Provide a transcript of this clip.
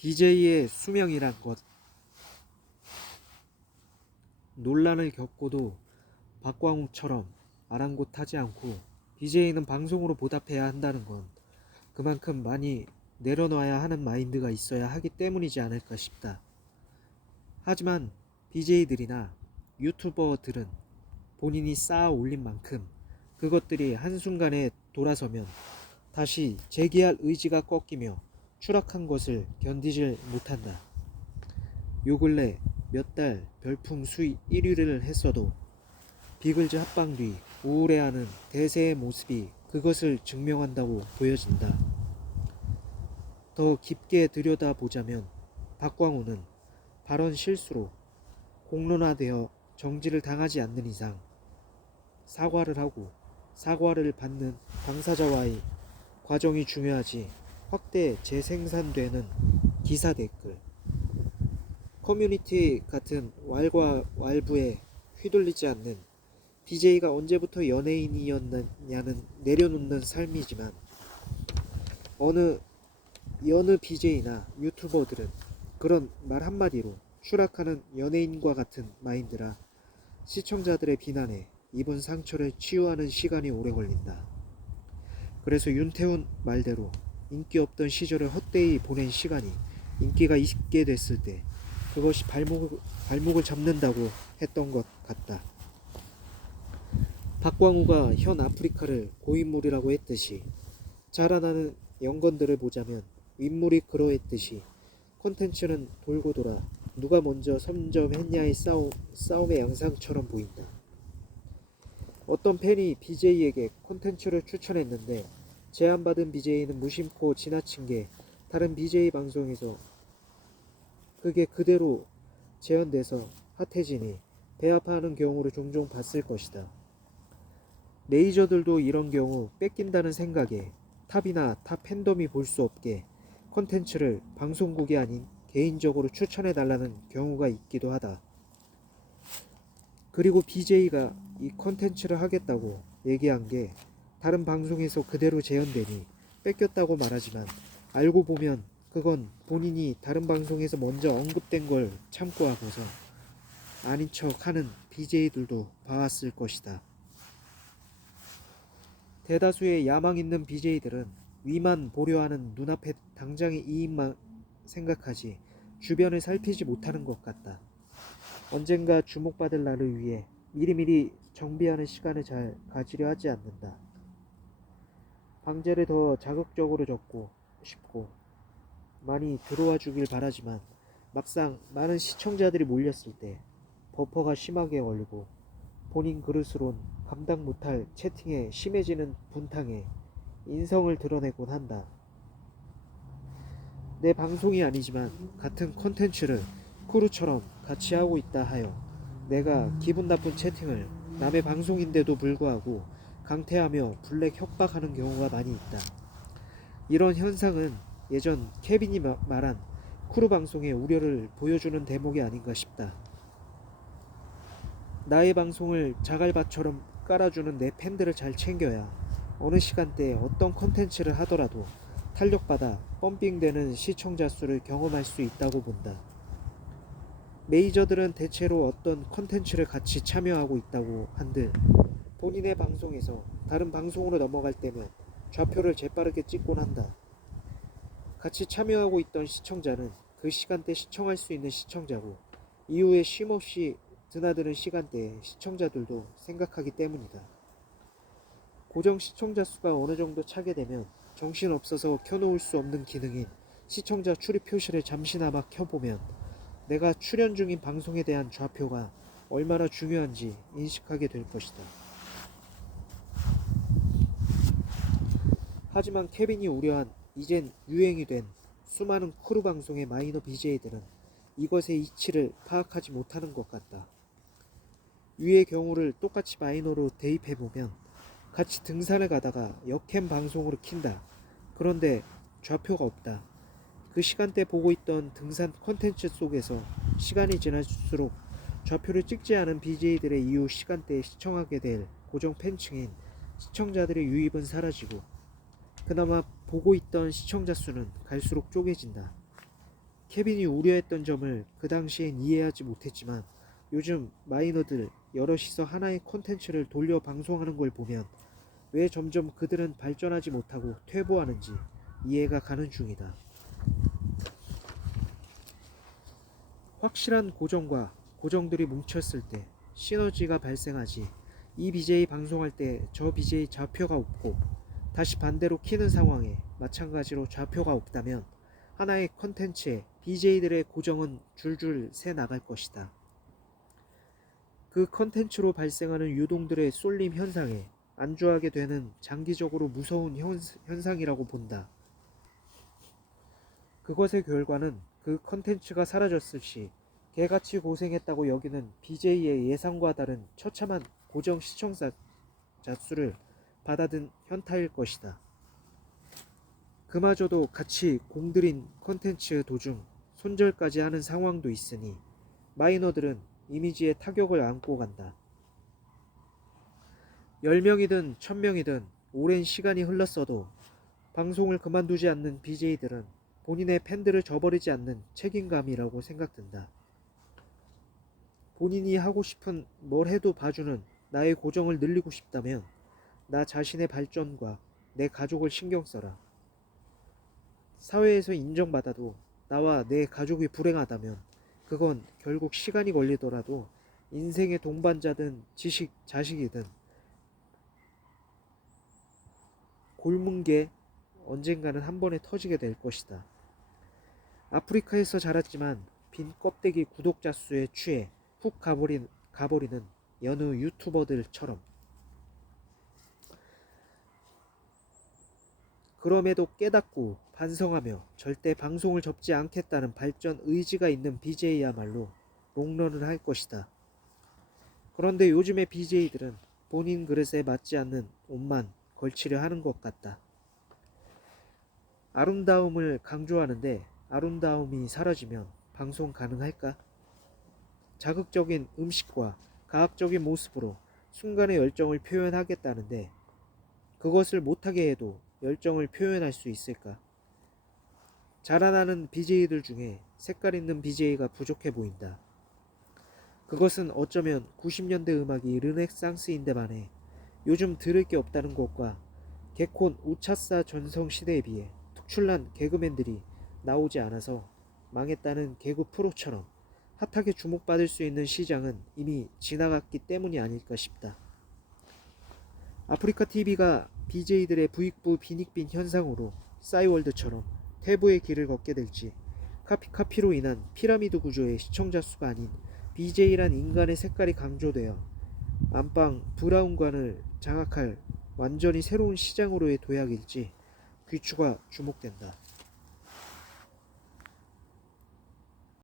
BJ의 수명이란 것. 논란을 겪고도 박광욱처럼 아랑곳하지 않고 BJ는 방송으로 보답해야 한다는 건 그만큼 많이 내려놔야 하는 마인드가 있어야 하기 때문이지 않을까 싶다. 하지만 BJ들이나 유튜버들은 본인이 쌓아 올린 만큼 그것들이 한순간에 돌아서면 다시 재기할 의지가 꺾이며 추락한 것을 견디질 못한다. 요 근래 몇 달 별풍 수위 1위를 했어도 비글즈 합방 뒤 우울해하는 대세의 모습이 그것을 증명한다고 보여진다. 더 깊게 들여다보자면 박광호는 발언 실수로 공론화되어 정지를 당하지 않는 이상 사과를 하고 사과를 받는 당사자와의 과정이 중요하지 확대 재생산되는 기사 댓글, 커뮤니티 같은 왈가왈부에 휘둘리지 않는 BJ가 언제부터 연예인이었느냐는 내려놓는 삶이지만 여느 BJ나 유튜버들은 그런 말 한마디로 추락하는 연예인과 같은 마인드라 시청자들의 비난에 입은 상처를 치유하는 시간이 오래 걸린다. 그래서 윤태훈 말대로 인기 없던 시절을 헛되이 보낸 시간이 인기가 있게 됐을 때 그것이 발목을 잡는다고 했던 것 같다. 박광우가 현 아프리카를 고인물이라고 했듯이 자라나는 연건들을 보자면 윗물이 그러했듯이 콘텐츠는 돌고 돌아 누가 먼저 선점했냐의 싸움의 양상처럼 보인다. 어떤 팬이 BJ에게 콘텐츠를 추천했는데 제안받은 BJ는 무심코 지나친 게 다른 BJ 방송에서 그게 그대로 재현돼서 핫해지니 배아파하는 경우를 종종 봤을 것이다. 메이저들도 이런 경우 뺏긴다는 생각에 탑이나 탑 팬덤이 볼 수 없게 콘텐츠를 방송국이 아닌 개인적으로 추천해달라는 경우가 있기도 하다. 그리고 BJ가 이 콘텐츠를 하겠다고 얘기한 게 다른 방송에서 그대로 재현되니 뺏겼다고 말하지만 알고 보면 그건 본인이 다른 방송에서 먼저 언급된 걸 참고 하고서 아닌 척 하는 BJ들도 봐왔을 것이다. 대다수의 야망 있는 BJ들은 위만 보려 하는 눈앞의 당장의 이익만 생각하지 주변을 살피지 못하는 것 같다. 언젠가 주목받을 날을 위해 미리미리 정비하는 시간을 잘 가지려 하지 않는다. 방제를 더 자극적으로 적고 싶고 많이 들어와 주길 바라지만 막상 많은 시청자들이 몰렸을 때 버퍼가 심하게 걸리고 본인 그릇으론 감당 못할 채팅에 심해지는 분탕에 인성을 드러내곤 한다. 내 방송이 아니지만 같은 콘텐츠를 크루처럼 같이 하고 있다 하여 내가 기분 나쁜 채팅을 남의 방송인데도 불구하고 강퇴하며 블랙 협박하는 경우가 많이 있다. 이런 현상은 예전 케빈이 말한 크루 방송의 우려를 보여주는 대목이 아닌가 싶다. 나의 방송을 자갈밭처럼 깔아주는 내 팬들을 잘 챙겨야 어느 시간대에 어떤 컨텐츠를 하더라도 탄력받아 펌핑되는 시청자 수를 경험할 수 있다고 본다. 메이저들은 대체로 어떤 컨텐츠를 같이 참여하고 있다고 한들 본인의 방송에서 다른 방송으로 넘어갈 때면 좌표를 재빠르게 찍곤 한다. 같이 참여하고 있던 시청자는 그 시간대 시청할 수 있는 시청자고 이후에 쉼없이 드나드는 시간대에 시청자들도 생각하기 때문이다. 고정 시청자 수가 어느 정도 차게 되면 정신없어서 켜놓을 수 없는 기능인 시청자 출입 표시를 잠시나마 켜보면 내가 출연 중인 방송에 대한 좌표가 얼마나 중요한지 인식하게 될 것이다. 하지만 케빈이 우려한 이젠 유행이 된 수많은 크루 방송의 마이너 BJ들은 이것의 이치를 파악하지 못하는 것 같다. 위의 경우를 똑같이 마이너로 대입해보면 같이 등산을 가다가 역캠 방송으로 킨다. 그런데 좌표가 없다. 그 시간대 보고 있던 등산 콘텐츠 속에서 시간이 지날수록 좌표를 찍지 않은 BJ들의 이후 시간대에 시청하게 될 고정 팬층인 시청자들의 유입은 사라지고 그나마 보고 있던 시청자 수는 갈수록 쪼개진다. 케빈이 우려했던 점을 그 당시엔 이해하지 못했지만 요즘 마이너들 여럿이서 하나의 콘텐츠를 돌려 방송하는 걸 보면 왜 점점 그들은 발전하지 못하고 퇴보하는지 이해가 가는 중이다. 확실한 고정과 고정들이 뭉쳤을 때 시너지가 발생하지, 이 BJ 방송할 때 저 BJ 좌표가 없고 다시 반대로 키는 상황에 마찬가지로 좌표가 없다면 하나의 컨텐츠에 BJ들의 고정은 줄줄 새 나갈 것이다. 그 컨텐츠로 발생하는 유동들의 쏠림 현상에 안주하게 되는 장기적으로 무서운 현상이라고 본다. 그것의 결과는 그 컨텐츠가 사라졌을 시 개같이 고생했다고 여기는 BJ의 예상과 다른 처참한 고정 시청자 수를 받아든 현타일 것이다. 그마저도 같이 공들인 컨텐츠 도중 손절까지 하는 상황도 있으니 마이너들은 이미지에 타격을 안고 간다. 10명이든 1000명이든 오랜 시간이 흘렀어도 방송을 그만두지 않는 BJ들은 본인의 팬들을 저버리지 않는 책임감이라고 생각된다. 본인이 하고 싶은 뭘 해도 봐주는 나의 고정을 늘리고 싶다면 나 자신의 발전과 내 가족을 신경 써라. 사회에서 인정받아도 나와 내 가족이 불행하다면 그건 결국 시간이 걸리더라도 인생의 동반자든 자식이든 곪은 게 언젠가는 한 번에 터지게 될 것이다. 아프리카에서 자랐지만 빈 껍데기 구독자 수에 취해 훅 가버리는 여느 유튜버들처럼. 그럼에도 깨닫고 반성하며 절대 방송을 접지 않겠다는 발전 의지가 있는 BJ야말로 롱런을 할 것이다. 그런데 요즘의 BJ들은 본인 그릇에 맞지 않는 옷만 걸치려 하는 것 같다. 아름다움을 강조하는데 아름다움이 사라지면 방송 가능할까? 자극적인 음식과 가학적인 모습으로 순간의 열정을 표현하겠다는데 그것을 못하게 해도 열정을 표현할 수 있을까? 자라나는 BJ들 중에 색깔 있는 BJ가 부족해 보인다. 그것은 어쩌면 90년대 음악이 르네상스인데 반해 요즘 들을 게 없다는 것과 개콘 우차싸 전성 시대에 비해 특출난 개그맨들이 나오지 않아서 망했다는 개그 프로처럼 핫하게 주목받을 수 있는 시장은 이미 지나갔기 때문이 아닐까 싶다. 아프리카 TV가 BJ들의 부익부 빈익빈 현상으로 싸이월드처럼 퇴보의 길을 걷게 될지, 카피로 인한 피라미드 구조의 시청자 수가 아닌 BJ란 인간의 색깔이 강조되어 안방 브라운관을 장악할 완전히 새로운 시장으로의 도약일지 귀추가 주목된다.